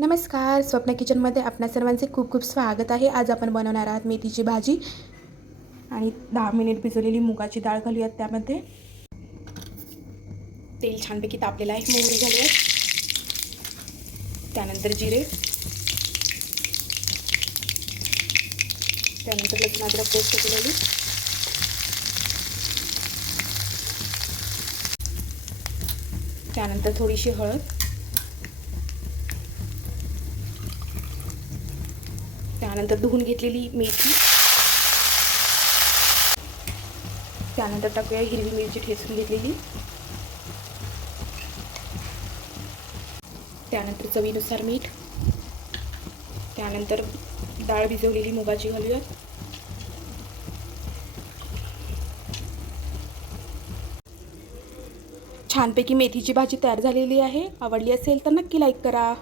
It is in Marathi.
नमस्कार स्वप्न किचनमध्ये आपणा सर्वांचे खूप खूप स्वागत आहे. आज आपण बनवणार आहात मेथीची भाजी. आणि दहा मिनिट भिजवलेली मुगाची डाळ घालूयात त्यामध्ये. तेल छानपैकी तापलेलं आहे मोहरी घालूयात. त्यानंतर जिरे. त्यानंतर लसूण अद्रक पेस्ट केलेली. त्यानंतर थोडीशी हळद. त्यानंतर धुवून घेतलेली मेथी. त्यानंतर टाकूया हिरवी मिरची ठेचून घेतलेली. त्यानंतर चवीनुसार मीठ. त्यानंतर डाळ भिजवलेली मुगाची घालूया छानपैकी मेथीची भाजी तयार झालेली आहे. आवडली असेल तर नक्की लाईक करा.